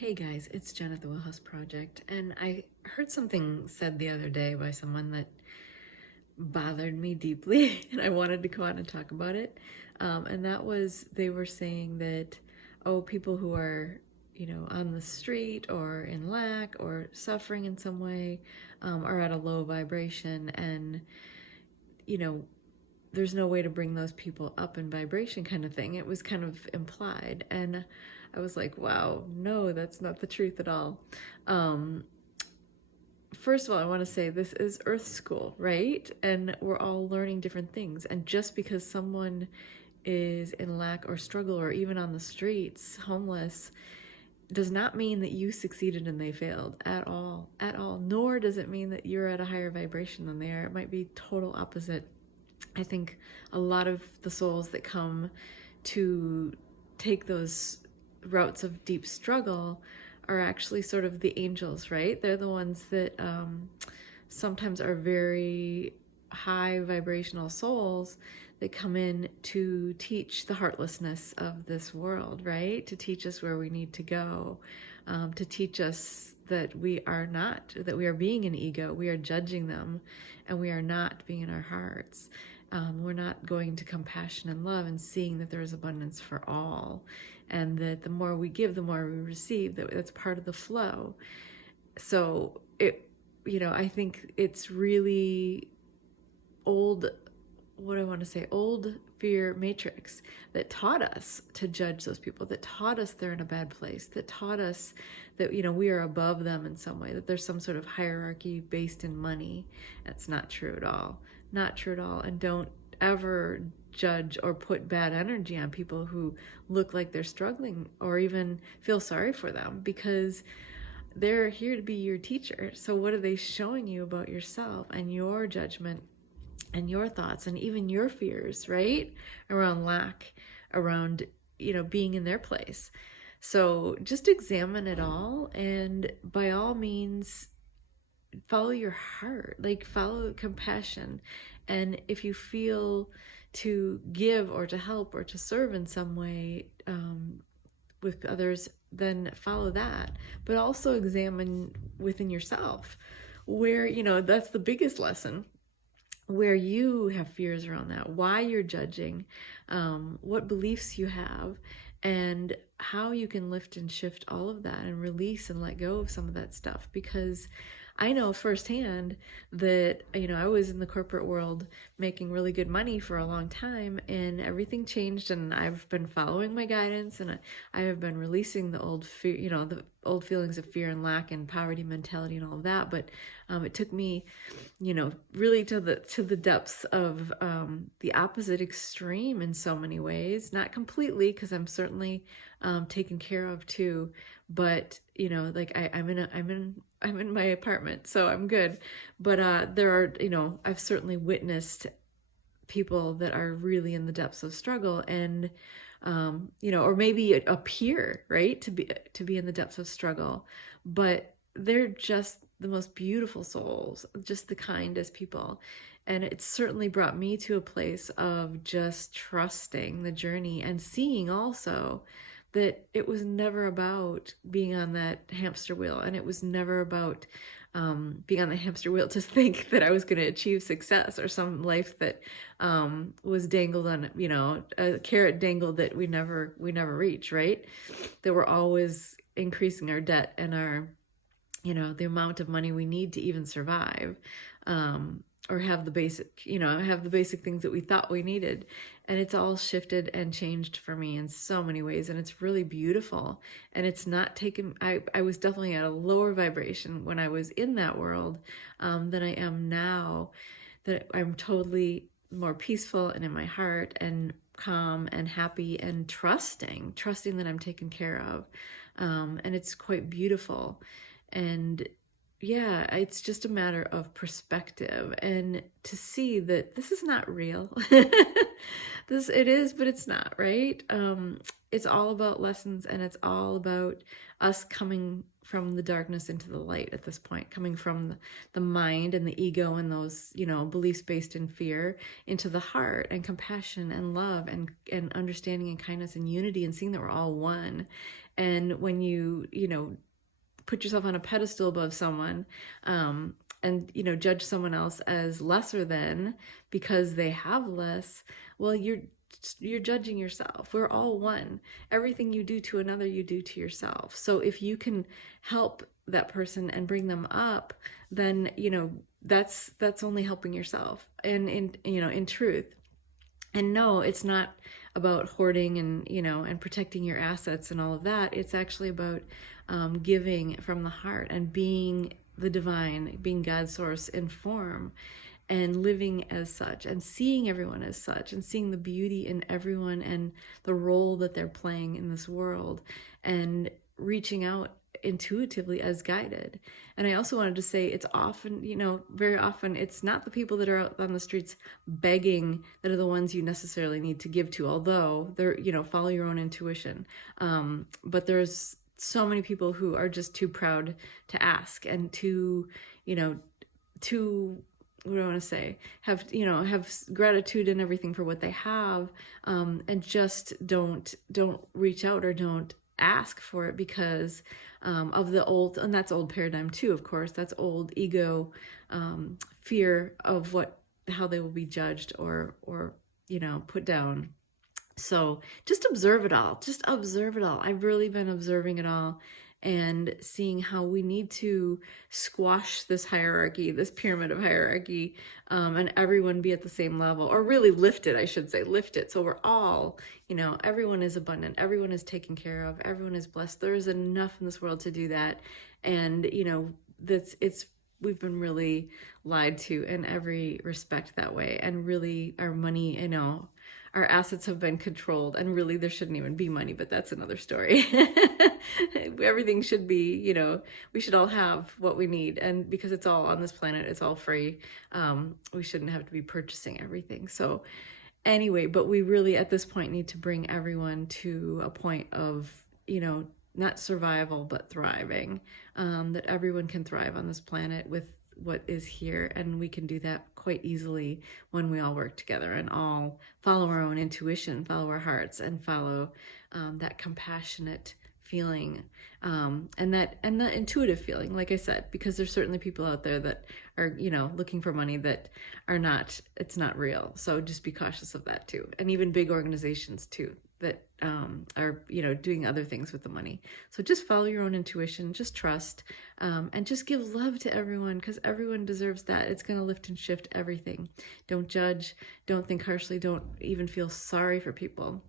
Hey guys, it's Jen at the Wellhouse Project, and I heard something said the other day by someone that bothered me deeply, and I wanted to come on and talk about it. And that was they were saying that, oh, people who are, on the street or in lack or suffering in some way are at a low vibration, and, you know, there's no way to bring those people up in vibration kind of thing. It was kind of implied. And I was like, wow, no, that's not the truth at all. First of all, I want to say this is Earth School, right? And we're all learning different things. And just because someone is in lack or struggle or even on the streets, homeless, does not mean that you succeeded and they failed at all, at all. Nor does it mean that you're at a higher vibration than they are. It might be total opposite. I think a lot of the souls that come to take those routes of deep struggle are actually sort of the angels, right? They're the ones that sometimes are very high vibrational souls that come in to teach the heartlessness of this world, right? To teach us where we need to go, to teach us that we are being an ego, we are judging them, and we are not being in our hearts. We're not going to compassion and love and seeing that there is abundance for all, and that the more we give, the more we receive. That's part of the flow. So I think it's really old, old fear matrix that taught us to judge those people, that taught us they're in a bad place, that taught us that, we are above them in some way, that there's some sort of hierarchy based in money. That's not true at all. Not true at all. And don't ever judge or put bad energy on people who look like they're struggling or even feel sorry for them, because they're here to be your teacher. So what are they showing you about yourself and your judgment and your thoughts and even your fears, right? Around lack, around, being in their place. So just examine it all, and by all means, follow your heart, like follow compassion. And if you feel to give or to help or to serve in some way with others, then follow that. But also examine within yourself where, that's the biggest lesson, where you have fears around that, why you're judging, what beliefs you have, and how you can lift and shift all of that and release and let go of some of that stuff. Because I know firsthand that, I was in the corporate world making really good money for a long time, and everything changed, and I've been following my guidance, and I have been releasing the old fear, the old feelings of fear and lack and poverty mentality and all of that. But it took me, really to the depths of the opposite extreme in so many ways. Not completely, because I'm certainly taken care of too, but like I'm in my apartment, so I'm good. But there are, I've certainly witnessed people that are really in the depths of struggle, and or maybe appear, right, to be in the depths of struggle, but they're just the most beautiful souls, just the kindest people. And it certainly brought me to a place of just trusting the journey and seeing also that it was never about being on that hamster wheel, and it was never about being on the hamster wheel to think that I was going to achieve success or some life that was dangled on, a carrot dangled that we never reach, right? That we're always increasing our debt and our, the amount of money we need to even survive, or have the basic things that we thought we needed. And it's all shifted and changed for me in so many ways, and it's really beautiful. And it's not taken, I was definitely at a lower vibration when I was in that world than I am now, that I'm totally more peaceful and in my heart and calm and happy and trusting that I'm taken care of. And it's quite beautiful. And yeah, it's just a matter of perspective, and to see that this is not real. It is, but it's not, right? It's all about lessons, and it's all about us coming from the darkness into the light at this point, coming from the mind and the ego and those, beliefs based in fear, into the heart and compassion and love and understanding and kindness and unity, and seeing that we're all one. And when you know, put yourself on a pedestal above someone, and you know, judge someone else as lesser than because they have less, well, you're judging yourself. We're all one. Everything you do to another, you do to yourself. So if you can help that person and bring them up, then you know, that's only helping yourself. And in, you know, in truth. And no, it's not about hoarding and, you know, and protecting your assets and all of that. It's actually about giving from the heart and being the divine, being God's source in form, and living as such, and seeing everyone as such, and seeing the beauty in everyone and the role that they're playing in this world, and reaching out intuitively as guided. And I also wanted to say, it's often, you know, very often it's not the people that are out on the streets begging that are the ones you necessarily need to give to, although they're, you know, follow your own intuition. But there's so many people who are just too proud to ask, and too, you know, too, what do I want to say, have, you know, have gratitude and everything for what they have, and just don't reach out or don't ask for it because of the old, and that's old paradigm too, of course, that's old ego, fear of how they will be judged or you know, put down. So just observe it all. Just observe it all. I've really been observing it all and seeing how we need to squash this hierarchy, this pyramid of hierarchy, and everyone be at the same level, or really lift it, I should say, lift it. So we're all, you know, everyone is abundant, everyone is taken care of, everyone is blessed. There is enough in this world to do that. And, you know, we've been really lied to in every respect that way. And really our money, you know, our assets have been controlled, and really there shouldn't even be money, but that's another story. Everything should be, you know, we should all have what we need, and because it's all on this planet, it's all free. We shouldn't have to be purchasing everything. So anyway, but we really at this point need to bring everyone to a point of, you know, not survival but thriving, that everyone can thrive on this planet with what is here, and we can do that quite easily when we all work together and all follow our own intuition, follow our hearts, and follow that compassionate feeling, and that intuitive feeling, like I said, because there's certainly people out there that are, you know, looking for money that are not, it's not real. So just be cautious of that too. And even big organizations too that are, you know, doing other things with the money. So just follow your own intuition, just trust, and just give love to everyone, because everyone deserves that. It's going to lift and shift everything. Don't judge, don't think harshly, don't even feel sorry for people,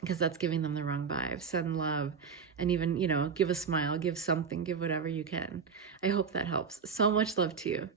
because that's giving them the wrong vibe. Send love, and even, you know, give a smile, give something, give whatever you can. I hope that helps. So much love to you.